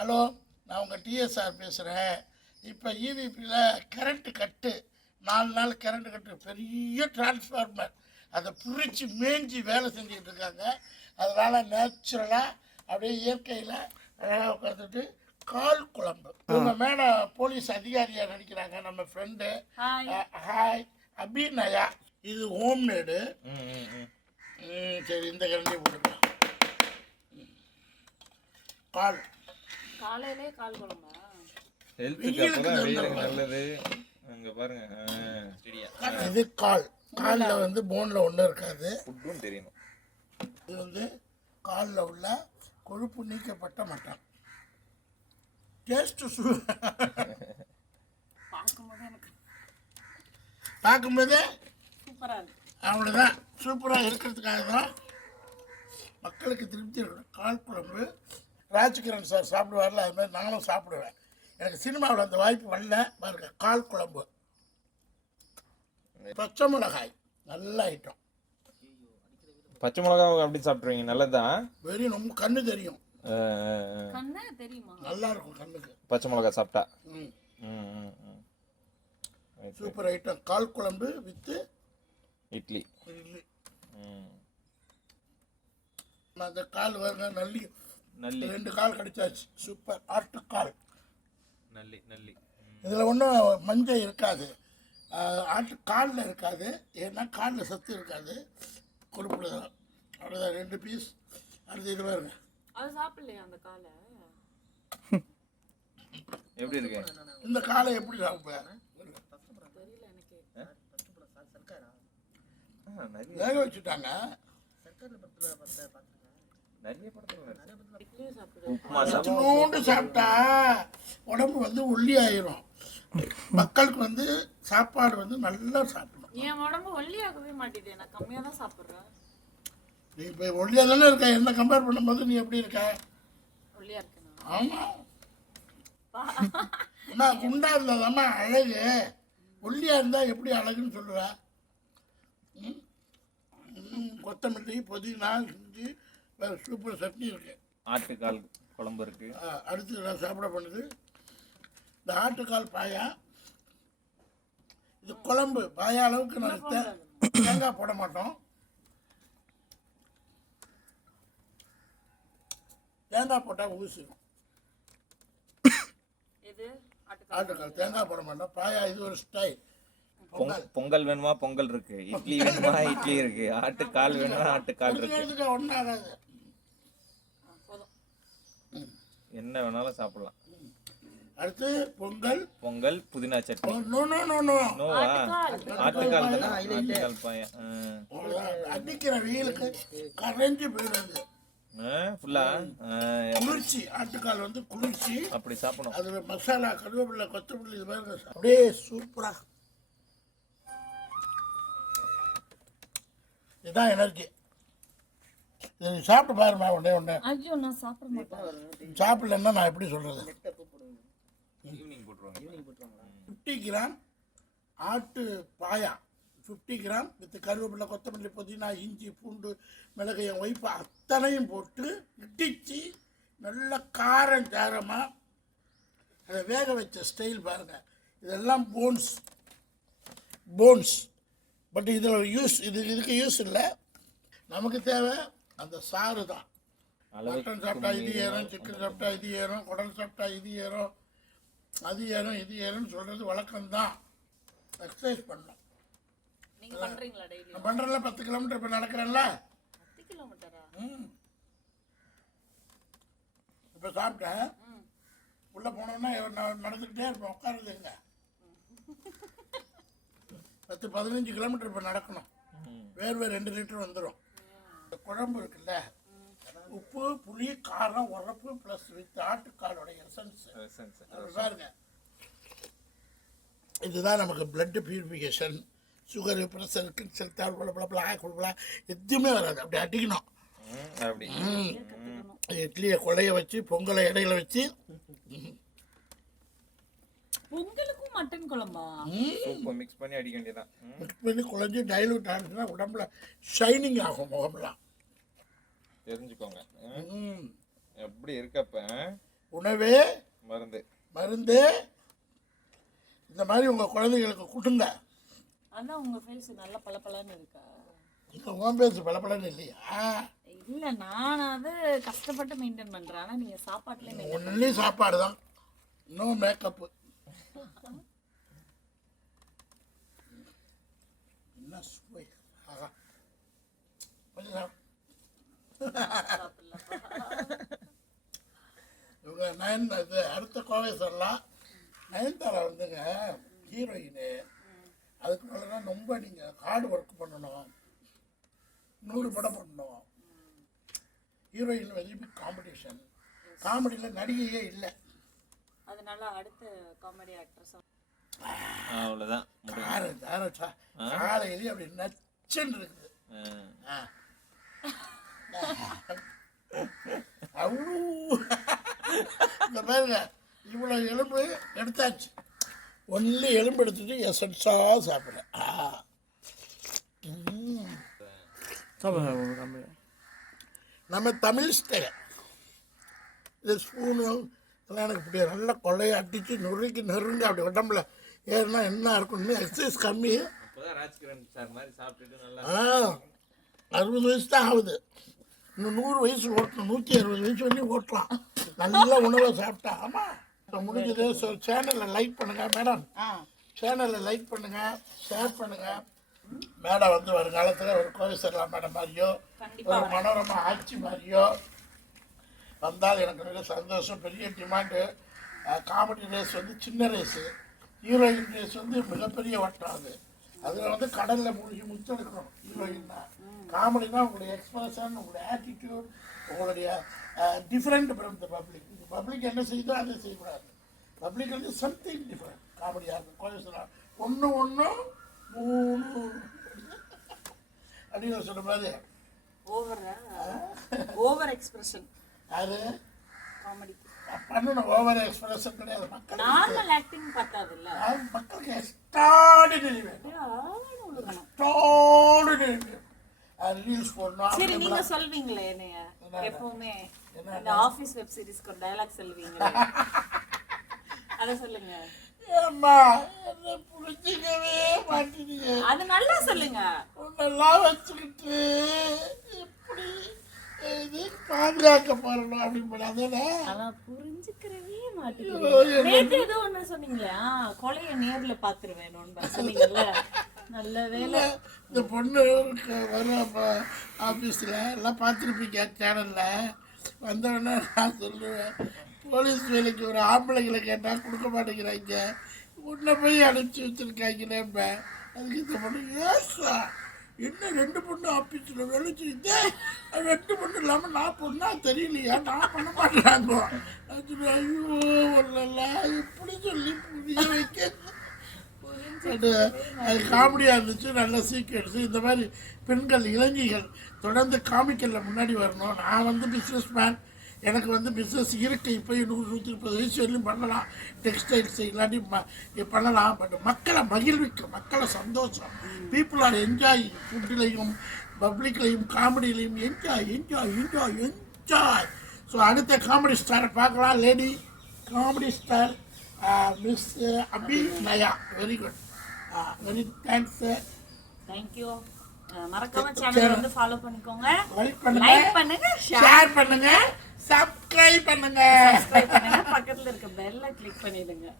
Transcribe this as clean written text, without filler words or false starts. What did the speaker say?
Hello, நான் உங்கள் TSR பேசுகிறேன். இப்போ இவிபியில் கரண்ட்டு கட்டு, 4 நாள் கரண்ட்டு கட்டு, பெரிய டிரான்ஸ்ஃபார்மர் அதை பிரித்து மேய்ஞ்சி வேலை செஞ்சுக்கிட்டு இருக்காங்க. அதனால் நேச்சுரலாக அப்படியே இயற்கையில் அழகாக உட்காந்துட்டு கால் குழம்பு. இவங்க மேலே போலீஸ் அதிகாரியாக நடிக்கிறாங்க, நம்ம ஃப்ரெண்டு. ஹாய் அபிநயா. இது ஹோம்மேடு. சரி, இந்த கரண்டியை போட்டுக்கலாம். கால் காலையிலே கால் குழம்பா? ஹெல்த்துக்கு அப்பதான் வெயிலுக்கு நல்லது. அங்க பாருங்க. இது கால். காலில் வந்து போனில் ஒன்றும் இருக்காது. ஃபுட்டும் தெரியணும். இது வந்து காலில் உள்ள கொழுப்பு நீக்கப்பட்ட மட்டன். டேஸ்ட்டு பார்க்கும்போதே சூப்பராக இருக்கு. அவ்வளோதான், சூப்பராக இருக்கிறதுக்காக தான் மக்களுக்கு திருப்தி இருக்கணும். கால் குழம்பு ராஜ்கிரண் சார் சாப்பிடுவார்ல, அது மாதிரி நானும் சாப்பிடுவேன். எனக்கு சினிமாவில் அந்த வாய்ப்பு வரல. பாருங்க, கால் குழம்பு, பச்சை மிளகாய், நல்ல ஐட்டம். பச்சை மிளகா அப்படி சாப்பிட்ருவீங்க? நல்லதுதான். வெறும் ரொம்ப கண்ணு தெரியும். கண்ணே தெரியுமா? நல்லா இருக்கும் கண்ணுக்கு பச்சை மிளகா சாப்பிட்டா. Super item. கால் குழம்பு வித்து இட்லி. இட்லி. அந்த கால் வருங்க, நல்லி 2 கால் கடிச்சாச்சு. சூப்பர் ஆட்டுக்கால். நல்லி. இதில் ஒன்றும் மஞ்சள் இருக்காது, ஆட்டுக்காலில் இருக்காது. ஏன்னா காலில் சத்து இருக்காது, கொழுப்புல தான். அவ்வளோதான், 2 பீஸ். அடுத்து இது பாருங்க. அது சாப்பிடலையா அந்த காலை? எப்படி இருக்கு இந்த காலை? எப்படி சாப்பிடுவேன் தெரியல எனக்கு. வேக வச்சுட்டாங்க. சாப்பிட்டா உடம்பு வந்து ஒல்லி ஆயிரும். மக்களுக்கு வந்து சாப்பாடு வந்து நல்லா சாப்பிடணும். என் உடம்பு ஒல்லியாகவே மாட்டேது, நான் கம்மியாக தான் சாப்பிட்றேன். நீ இப்போ ஒல்லியாக தானே இருக்க, என்ன கம்பேர் பண்ணும்போது நீ எப்படி இருக்க? ஒல்லியா இருக்கேன். ஆமாம், அம்மா குண்டா இருந்தாதாம்மா அழகு. ஒல்லியாக இருந்தால் எப்படி அழகுன்னு சொல்லுவேன்? கொத்தமல்லி, புதினா, இஞ்சி, சூப்பர் சட்னி இருக்கு. ஆட்டுக்கால் குழம்பு இருக்கு. அடுத்து நான் சாப்பிட பண்ணுது இந்த ஆட்டுக்கால் பாயா. இது குழம்பு பாயா அளவுக்கு நான் தேங்காய் போட மாட்டோம். தேங்காய் போட்டால் ஊசிடும். ஆட்டுக்கால் தேங்காய் போட மாட்டோம். பாயா இது ஒரு ஸ்டைல். பொங்கல் வேணுமா? பொங்கல் இருக்கு. இட்லி வேணுமா? இட்லி இருக்கு. ஆட்டுக்கால் வேணுமா? ஆட்டுக்கால் இருக்கு. ஒன்றாகாது, என்ன வேணாலும் சாப்பிடலாம். அடுத்து பொங்கல், புதினா சட்னி. நோவா? ஆட்டுக்கால் தானே. ஆட்டுக்கால் பாயா. அடிக்கிற வெயிலுக்கு கரைஞ்சு போயிடுது ஃபுல்லா. குளிர்ச்சி. ஆட்டுக்கால் வந்து குளிர்ச்சி. அப்படி சாப்பிடணும். அது மசாலா, கருவேப்பிலை, கொத்தமல்லி, இது மாதிரி அப்படியே சூப்பரா. இதுதான் எனர்ஜி. இது சாப்பிட்டு பாருமா. ஒன்று ஐயோ, நான் சாப்பிட மாட்டேன். சாப்பிடலன்னா நான் எப்படி சொல்கிறது? ஈவினிங் போட்டுருவாங்க. 50 கிராம் ஆட்டு பாயா, 50 கிராம் வித் கருவேப்பிலை, கொத்தமல்லி, புதினா, இஞ்சி, பூண்டு, மிளகு, என் ஒய்ஃபு அத்தனையும் போட்டு இடித்து நல்ல காரம் சாரமாக அதை வேக வச்ச ஸ்டைல் பாருங்கள். இதெல்லாம் போன்ஸ். பட் இதில் இதுக்கு யூஸ் இல்லை. நமக்கு தேவை அந்த சாறு தான். மட்டன் சாப்பிட்டா இது ஏறும், சிக்கன் சாப்பிட்டா இது ஏறும், குடல் சாப்பிட்டா இது ஏறும், அது ஏறும், இது ஏறும்னு சொல்கிறது வழக்கம்தான். எக்ஸசைஸ் பண்ணணும். நீங்கள் பண்ணுறீங்களா டெய்லி? நான் பண்ணுறேன்ல, 10 கிலோமீட்டர் இப்போ நடக்கிறேன்ல. 10 கிலோமீட்டரா? இப்போ சாப்பிட்டேன். உள்ளே போனோன்னா நான் நடந்துக்கிட்டே இருப்பேன், உட்காருதுங்க. 10-15 கிலோமீட்டர் இப்போ நடக்கணும். வேர்வை 2 லிட்டர் வந்துடும். குழம்பு இருக்குல்ல, உப்பு, புளி, காரம், உரப்பு ப்ளஸ் வித் ஆட்டுக்காலோட எசன்ஸ் பாருங்க. இதுதான் நமக்கு பிளட்டு பியூரிஃபிகேஷன். சுகரு, ப்ரெஷர், கிட்சல், குழப்பலாம் எதுவுமே வராது. அப்படி அடிக்கணும். இட்லியை கொலைய வச்சு, பொங்கலை இடையில வச்சு. பொங்கலுக்கும் மட்டன் குழம்பா? சூப்பர். மிக்ஸ் பண்ணி அடிக்க வேண்டியதான். மிக்ஸ் பண்ணி குழஞ்சி டைலூட் ஆனிச்சுன்னா உடம்புல ஷைனிங் ஆகும், முகம்லாம். தெரிஞ்சுக்கோங்க எப்படி இருக்கப்ப உணவே மருந்து. மருந்து. இந்த மாதிரி உங்கள் குழந்தைகளுக்கு கொடுங்க. அதான் உங்க ஃபேஸ் நல்லா பளபளன்னு இருக்கா? இப்போ உன் பேசு பளபளன்னு இல்லையா? இல்ல நான் அது கஷ்டப்பட்டு மெயின்டைன் பண்றேன். ஆனா நீங்க சாப்பாட்டுல ஒன்லி சாப்பாடு தான், நோ மேக்கப்பு. என்ன சுவை! ஆஹா, கொஞ்சம் இவங்க இது அடுத்த கோவை சொல்லலாம். நயன்தாரா வந்துங்க ஹீரோயின். அதுக்கு மேலே ரொம்ப நீங்கள் ஹார்ட் ஒர்க் பண்ணணும், 100 படம் பண்ணணும். Heroine very big competition. காமெடியில் நடிகையே இல்லை. அதனால அடுத்த காமெடி ஆக்ட்ரஸ் அவ்வளோதான். காலையிலேயே அப்படி நச்சுன்னு இருக்குது. அவ்வளோ இந்த பாருங்க, இவ்வளோ எலும்பு எடுத்தாச்சு. ஒன்லி எலும்பு எடுத்துட்டு எசன்ஸாக சாப்பிட்றேன். நம்ம தமிழ் ஸ்டைல் இது ஸ்பூனு இதெல்லாம் எனக்கு பிடிக்கும். நல்லா கொள்ளையை அடித்து நொறுக்கி நொறுங்க அப்படி உடம்புல ஏறுனா என்ன இருக்குன்னு. எக்ஸசைஸ் கம்மி. 60 வயசு தான் ஆகுது. இன்னும் 100 வயசு ஓட்டணும், 160 வயசு வரையும் ஓட்டலாம். நல்ல உணவை சாப்பிட்டா. ஆமாம், இப்போ முடிஞ்சது. ஸோ சேனலில் லைக் பண்ணுங்கள் மேடம். சேனலில் லைக் பண்ணுங்கள், ஷேர் பண்ணுங்கள். மேடம் வந்து வருங்காலத்தில் ஒரு கோவிசர்லா மேடம் மாதிரியோ ஒரு மனோரமா ஆட்சி மாதிரியோ வந்தால் எனக்கு நல்ல சந்தோஷம். பெரிய டிமாண்டு. காமெடி ரேஸ் வந்து சின்ன ரேஸு, ஹீரோயின் ரேஸ் வந்து மிகப்பெரிய வட்டம். அதில் வந்து கடலில் மூழ்கி முத்தெடுக்கணும் ஹீரோயின் தான். காமெடினா உங்களுடைய எக்ஸ்பிரஷன், உங்களுடைய ஆட்டிடியூட், உங்களுடைய different from the public. Public என்ன செய்யுதோ அதை செய்யக்கூடாது. பப்ளிக் வந்து சம்திங் டிஃப்ரெண்ட். காமெடியாக இருக்கும். கோவிசர்லா ஒன்று 3 அப்படின்னு சொல்ற மாதிரி ஓவர் எக்ஸ்பிரஷன். அது காமெடி பண்ணணும். ஓவர் எக்ஸ்பிரஷன் கிடையாது. மக்கள் நார்மல் ஆக்டிங் பத்தாது இல்ல. மக்களுக்கு எக்ஸ்ட்ராடினரி வேணும். எக்ஸ்ட்ராடினரி வேணும். ரீல்ஸ் போடணும். சரி, நீங்க சொல்வீங்களே என்னைய எப்பவுமே இந்த ஆபீஸ் வெப் சீரிஸ்க்கு ஒரு டயலாக் சொல்வீங்களே, அத சொல்லுங்க. ஏம்மா என்ன புரிஞ்சிக்கவே மாட்டீங்க. அது நல்லா சொல்லுங்க. உன்னெல்லாம் வச்சுக்கிட்டு எப்படி இது பாதுகாக்க போறணும் அப்படின்னு அதானே. அதான் புரிஞ்சுக்கிறவே மாட்டேங்குது. நேத்து ஏதோ ஒண்ணு சொன்னீங்களா, கொலைய நேர்ல பாத்துருவேணும்னு சொன்னீங்கல்ல. நல்ல வேலை. இந்த பொண்ணு வர ஆஃபீஸில் எல்லாம் பார்த்துருப்பீங்க சேனலில். வந்தவொடனே நான் சொல்லுவேன், போலீஸ் வேலைக்கு ஒரு ஆம்பளைங்களை கேட்டால் கொடுக்க மாட்டேங்கிறாங்க, உன்னை போய் அனுப்பிச்சி வச்சுருக்காங்களேப்ப. அதுக்கு இந்த பொண்ணு ஏசா என்ன 2 பொண்ணு ஆஃபீஸில் வேலை செய்யுது, 2 பொண்ணு இல்லாமல் நான் பொண்ணா தெரியலையா, நான் பண்ண மாட்டேறாங்க. ஐயோ வரலாம் இப்படி சொல்லி புரிய வைக்க. அது காமெடியாக இருந்துச்சு. நல்ல சீக்ரெட்ஸு. இந்த மாதிரி பெண்கள் இளைஞர்கள் தொடர்ந்து காமிக்கலில் முன்னாடி வரணும். நான் வந்து பிஸ்னஸ் மேன், எனக்கு வந்து பிஸ்னஸ் இருக்குது. இப்போ 100-130 வயசு வரையிலும் பண்ணலாம். டெக்ஸ்டைல்ஸ் இல்லாட்டி பண்ணலாம். பட் மக்களை மகிழ்விக்கும், மக்களை சந்தோஷம். People are enjoy. ஃபுட்லேயும் பப்ளிக்லேயும் காமெடியிலையும் enjoy enjoy enjoy enjoy. So அடுத்த காமெடி ஸ்டாரை பார்க்கலாம். Lady comedy star miss Abhinaya. Very good, very thanks. Thank you. மறக்காம சேனலை வந்து ஃபாலோ பண்ணிக்கோங்க, லைக் பண்ணுங்க, ஷேர் பண்ணுங்க, சப்ஸ்கிரைப் பண்ணுங்க, பக்கத்துல இருக்க பெல்ல கிளிக் பண்ணிடுங்க.